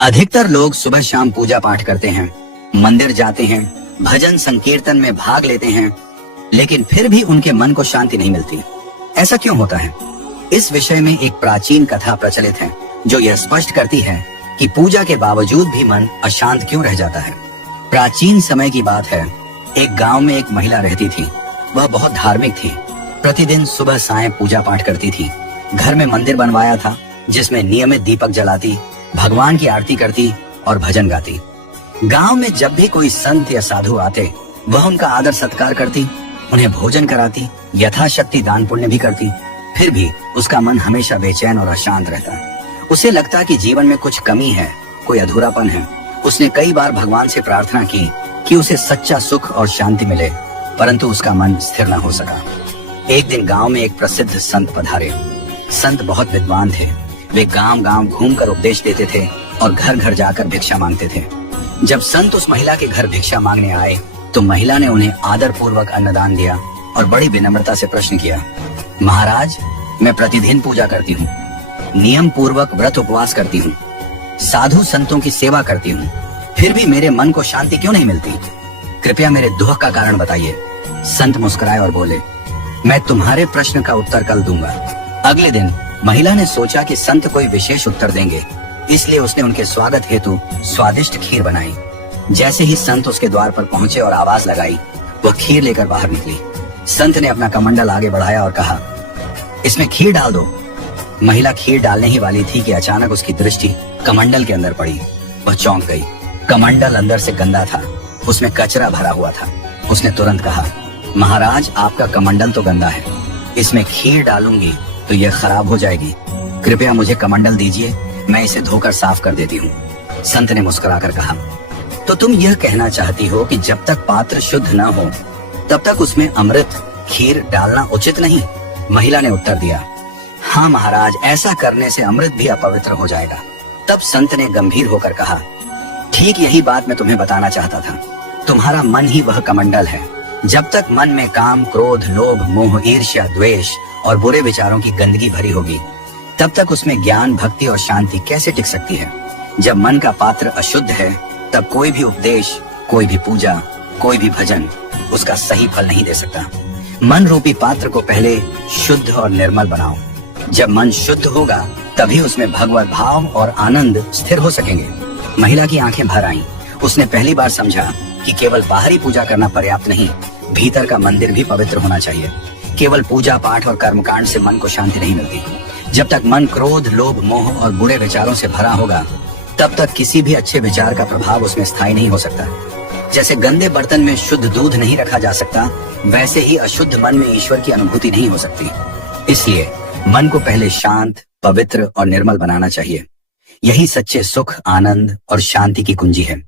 अधिकतर लोग सुबह शाम पूजा पाठ करते हैं, मंदिर जाते हैं, भजन संकीर्तन में भाग लेते हैं, लेकिन फिर भी उनके मन को शांति नहीं मिलती। ऐसा क्यों होता है? इस विषय में एक प्राचीन कथा प्रचलित है जो यह स्पष्ट करती है कि पूजा के बावजूद भी मन अशांत क्यों रह जाता है। प्राचीन समय की बात है। एक गांव में एक महिला रहती थी। वह बहुत धार्मिक थी। प्रतिदिन सुबह सायं पूजा पाठ करती थी। घर में मंदिर बनवाया था जिसमें नियमित दीपक जलाती, भगवान की आरती करती और भजन गाती। गांव में जब भी कोई संत या साधु आते, वह उनका आदर सत्कार करती, उन्हें भोजन कराती, यथाशक्ति दान पुण्य भी करती। फिर भी उसका मन हमेशा बेचैन और अशांत रहता। उसे लगता कि जीवन में कुछ कमी है, कोई अधूरापन है। उसने कई बार भगवान से प्रार्थना की कि उसे सच्चा सुख और शांति मिले, परंतु उसका मन स्थिर न हो सका। एक दिन गांव में एक प्रसिद्ध संत पधारे। संत बहुत विद्वान थे। वे गांव-गांव घूमकर उपदेश देते थे और घर घर जाकर भिक्षा मांगते थे। जब संत उस महिला के घर भिक्षा मांगने आए तो महिला ने उन्हें आदर पूर्वक अन्नदान दिया और बड़ी विनम्रता से प्रश्न किया, महाराज, मैं प्रतिदिन पूजा करती हूँ, नियम पूर्वक व्रत उपवास करती हूँ, साधु संतों की सेवा करती हूँ, फिर भी मेरे मन को शांति क्यों नहीं मिलती? कृपया मेरे दुख का कारण बताइए। संत मुस्कुराए और बोले, मैं तुम्हारे प्रश्न का उत्तर कल दूंगा। अगले दिन महिला ने सोचा कि संत कोई विशेष उत्तर देंगे, इसलिए उसने उनके स्वागत हेतु स्वादिष्ट खीर बनाई। जैसे ही संत उसके द्वार पर पहुंचे और आवाज लगाई, वह खीर लेकर बाहर निकली। संत ने अपना कमंडल आगे बढ़ाया और कहा, इसमें खीर डाल दो। महिला खीर डालने ही वाली थी कि अचानक उसकी दृष्टि कमंडल के अंदर पड़ी। वह चौंक गई। कमंडल अंदर से गंदा था, उसमें कचरा भरा हुआ था। उसने तुरंत कहा, महाराज, आपका कमंडल तो गंदा है, इसमें खीर डालूंगी तो यह खराब हो जाएगी। कृपया मुझे कमंडल दीजिए, मैं इसे धोकर साफ कर देती हूँ। संत ने मुस्कुराकर कहा, तो तुम यह कहना चाहती हो कि जब तक पात्र शुद्ध न हो तब तक उसमें अमृत खीर डालना उचित नहीं? महिला ने उत्तर दिया, हाँ महाराज, ऐसा करने से अमृत भी अपवित्र हो जाएगा। तब संत ने गंभीर होकर कहा, ठीक यही बात मैं तुम्हें बताना चाहता था। तुम्हारा मन ही वह कमंडल है। जब तक मन में काम, क्रोध, लोभ, मोह, ईर्ष्या, द्वेष और बुरे विचारों की गंदगी भरी होगी, तब तक उसमें ज्ञान, भक्ति और शांति कैसे टिक सकती है? जब मन का पात्र अशुद्ध है, तब कोई भी उपदेश, कोई भी पूजा, कोई भी भजन उसका सही फल नहीं दे सकता। मन रूपी पात्र को पहले शुद्ध और निर्मल बनाओ। जब मन शुद्ध होगा तभी उसमें भगवत भाव और आनंद स्थिर हो सकेंगे। महिला की आंखें भर आईं। उसने पहली बार समझा कि केवल बाहरी पूजा करना पर्याप्त नहीं, भीतर का मंदिर भी पवित्र होना चाहिए। केवल पूजा पाठ और कर्मकांड से मन को शांति नहीं मिलती। जब तक मन क्रोध, लोभ, मोह और बुरे विचारों से भरा होगा, तब तक किसी भी अच्छे विचार का प्रभाव उसमें स्थायी नहीं हो सकता। जैसे गंदे बर्तन में शुद्ध दूध नहीं रखा जा सकता, वैसे ही अशुद्ध मन में ईश्वर की अनुभूति नहीं हो सकती। इसलिए मन को पहले शांत, पवित्र और निर्मल बनाना चाहिए। यही सच्चे सुख, आनंद और शांति की कुंजी है।